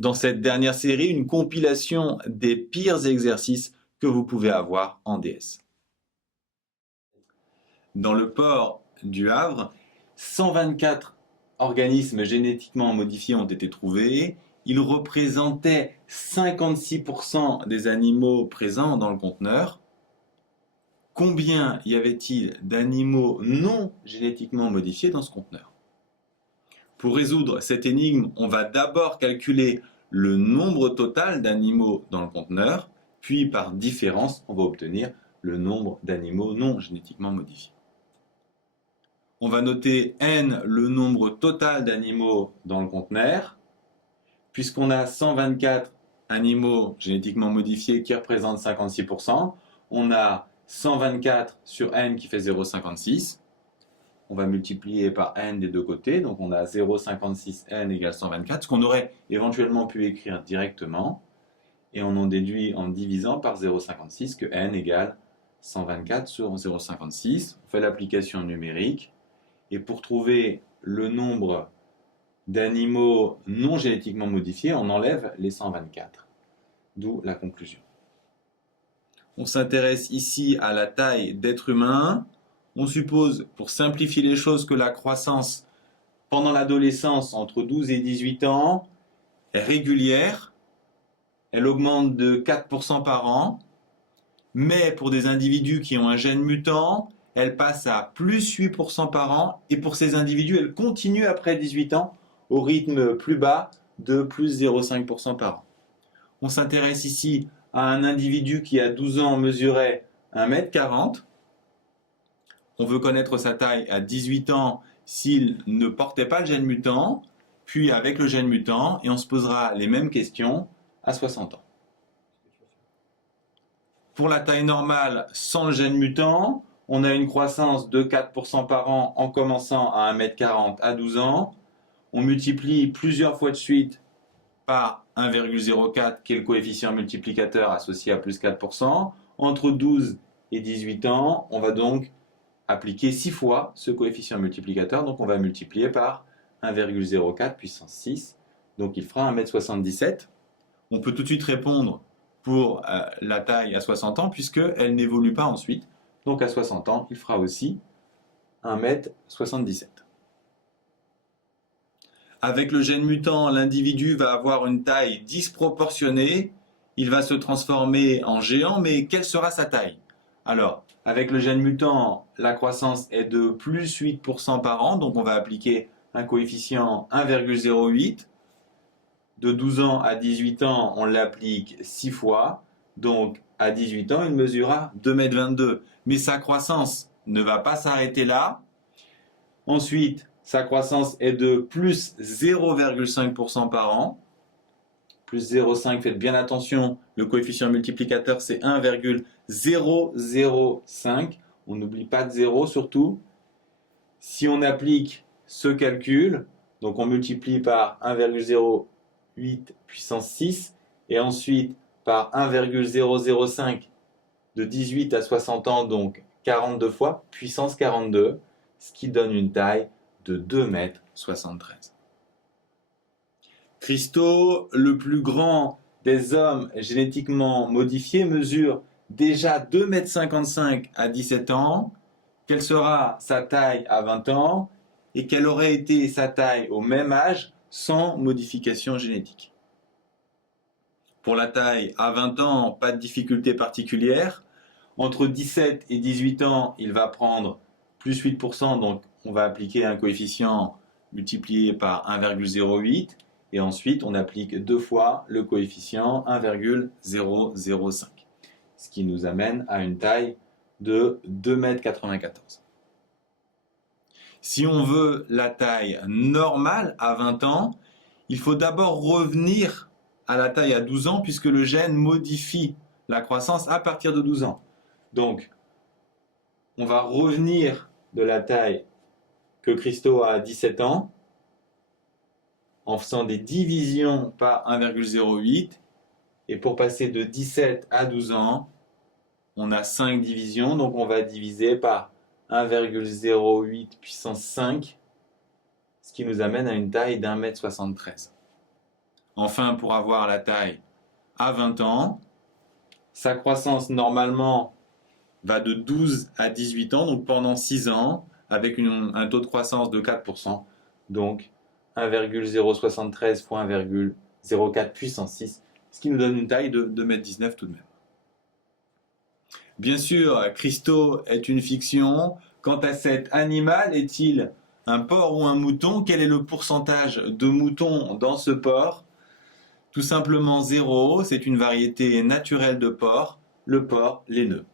dans cette dernière série une compilation des pires exercices que vous pouvez avoir en DS. Dans le port du Havre, 124 organismes génétiquement modifiés ont été trouvés. Ils représentaient 56% des animaux présents dans le conteneur. Combien y avait-il d'animaux non génétiquement modifiés dans ce conteneur? Pour résoudre cette énigme, on va d'abord calculer le nombre total d'animaux dans le conteneur, puis par différence, on va obtenir le nombre d'animaux non génétiquement modifiés. On va noter n, le nombre total d'animaux dans le conteneur, puisqu'on a 124 animaux génétiquement modifiés qui représentent 56%, on a 124 sur n qui fait 0,56. On va multiplier par n des deux côtés, donc on a 0,56n égale 124, ce qu'on aurait éventuellement pu écrire directement, et on en déduit en divisant par 0,56 que n égale 124 sur 0,56. On fait l'application numérique, et pour trouver le nombre d'animaux non génétiquement modifiés, on enlève les 124, d'où la conclusion. On s'intéresse ici à la taille d'être humain. On suppose, pour simplifier les choses, que la croissance pendant l'adolescence, entre 12 et 18 ans, est régulière. Elle augmente de 4% par an. Mais pour des individus qui ont un gène mutant, elle passe à plus 8% par an. Et pour ces individus, elle continue après 18 ans au rythme plus bas de plus 0,5% par an. On s'intéresse ici à un individu qui, à 12 ans, mesurait 1,40 m. On veut connaître sa taille à 18 ans s'il ne portait pas le gène mutant, puis avec le gène mutant, et on se posera les mêmes questions à 60 ans. Pour la taille normale sans le gène mutant, on a une croissance de 4% par an en commençant à 1,40 m à 12 ans. On multiplie plusieurs fois de suite par 1,04 qui est le coefficient multiplicateur associé à plus 4%. Entre 12 et 18 ans, on va donc appliquer 6 fois ce coefficient multiplicateur, donc on va multiplier par 1,04 puissance 6, donc il fera 1,77 m. On peut tout de suite répondre pour la taille à 60 ans, puisqu'elle n'évolue pas ensuite, donc à 60 ans, il fera aussi 1,77 m. Avec le gène mutant, l'individu va avoir une taille disproportionnée, il va se transformer en géant, mais quelle sera sa taille? Alors, avec le gène mutant, la croissance est de plus 8% par an, donc on va appliquer un coefficient 1,08. De 12 ans à 18 ans, on l'applique 6 fois, donc à 18 ans, il mesurera 2,22 m. Mais sa croissance ne va pas s'arrêter là. Ensuite, sa croissance est de plus 0,5% par an. Plus 0,5, faites bien attention, le coefficient multiplicateur c'est 1,005. On n'oublie pas de 0 surtout. Si on applique ce calcul, donc on multiplie par 1,08 puissance 6 et ensuite par 1,005 de 18 à 60 ans, donc 42 fois, puissance 42, ce qui donne une taille de 2,73 m. Christo, le plus grand des hommes génétiquement modifiés, mesure déjà 2,55 m à 17 ans. Quelle sera sa taille à 20 ans? Et quelle aurait été sa taille au même âge sans modification génétique? Pour la taille à 20 ans, pas de difficulté particulière. Entre 17 et 18 ans, il va prendre plus 8%, donc on va appliquer un coefficient multiplié par 1,08. Et ensuite, on applique 2 fois le coefficient 1,005, ce qui nous amène à une taille de 2,94 m. Si on veut la taille normale à 20 ans, il faut d'abord revenir à la taille à 12 ans, puisque le gène modifie la croissance à partir de 12 ans. Donc, on va revenir de la taille que Christo a à 17 ans, en faisant des divisions par 1,08, et pour passer de 17 à 12 ans, on a 5 divisions, donc on va diviser par 1,08 puissance 5, ce qui nous amène à une taille d'1,73 m. Enfin, pour avoir la taille à 20 ans, sa croissance normalement va de 12 à 18 ans, donc pendant 6 ans, avec un taux de croissance de 4%, donc 1,073 fois 1,04 puissance 6, ce qui nous donne une taille de 2,19 m tout de même. Bien sûr, Christo est une fiction. Quant à cet animal, est-il un porc ou un mouton? Quel est le pourcentage de moutons dans ce porc? Tout simplement 0, c'est une variété naturelle de porc, le porc laineux.